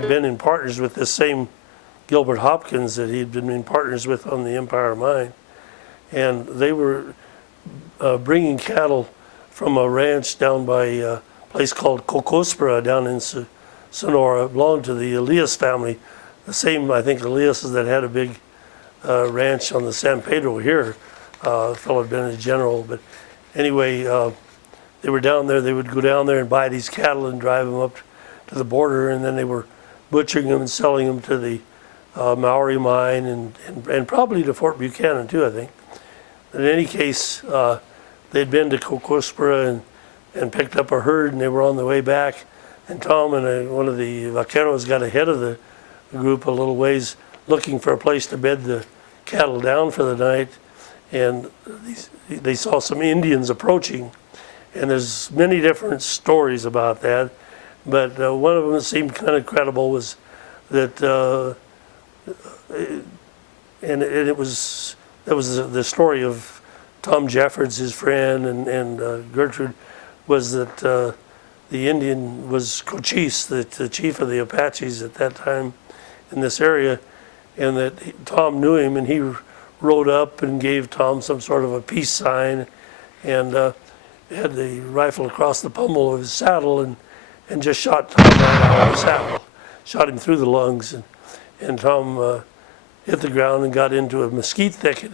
had been in partners with this same Gilbert Hopkins that he'd been in partners with on the Empire Mine. And they were bringing cattle from a ranch down by a place called Cocospra down in Sonora, belonged to the Elias family, the same, I think, Elias that had a big ranch on the San Pedro here. The fellow had been a general, but anyway, they were down there. They would go down there and buy these cattle and drive them up to the border, and then they were butchering them and selling them to the Maori mine and probably to Fort Buchanan too, I think. In any case, they'd been to Cocospra and picked up a herd, and they were on the way back. And Tom and one of the vaqueros got ahead of the group a little ways, looking for a place to bed the cattle down for the night. And they saw some Indians approaching. And there's many different stories about that. But one of them that seemed kind of credible was that, that was the story of Tom Jeffords, his friend, and Gertrude, was that the Indian was Cochise, the chief of the Apaches at that time in this area, and that Tom knew him, and he rode up and gave Tom some sort of a peace sign, and had the rifle across the pommel of his saddle, and just shot Tom out of the saddle, shot him through the lungs, and Tom hit the ground and got into a mesquite thicket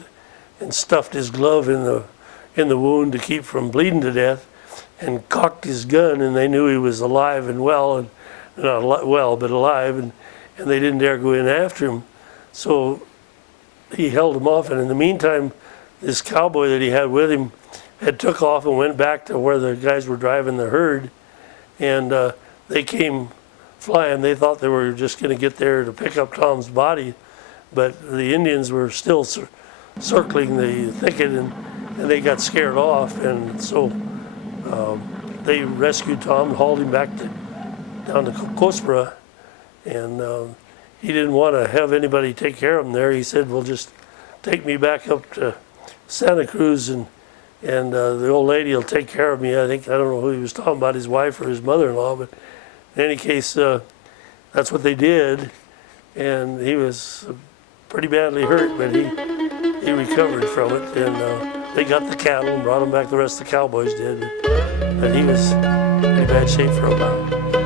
and stuffed his glove in the wound to keep from bleeding to death, and cocked his gun, and they knew he was alive and well, and not well, but alive, and they didn't dare go in after him. So he held him off, and in the meantime, this cowboy that he had with him had took off and went back to where the guys were driving the herd, and they came flying. They thought they were just going to get there to pick up Tom's body, but the Indians were still circling the thicket, and they got scared off, and so they rescued Tom and hauled him back down to Cocospra, and he didn't want to have anybody take care of him there. He said, well, just take me back up to Santa Cruz, and the old lady will take care of me. I don't know who he was talking about, his wife or his mother-in-law, but in any case, that's what they did, and he was pretty badly hurt, but he recovered from it, and they got the cattle and brought him back. The rest of the cowboys did, but he was in pretty bad shape for a while.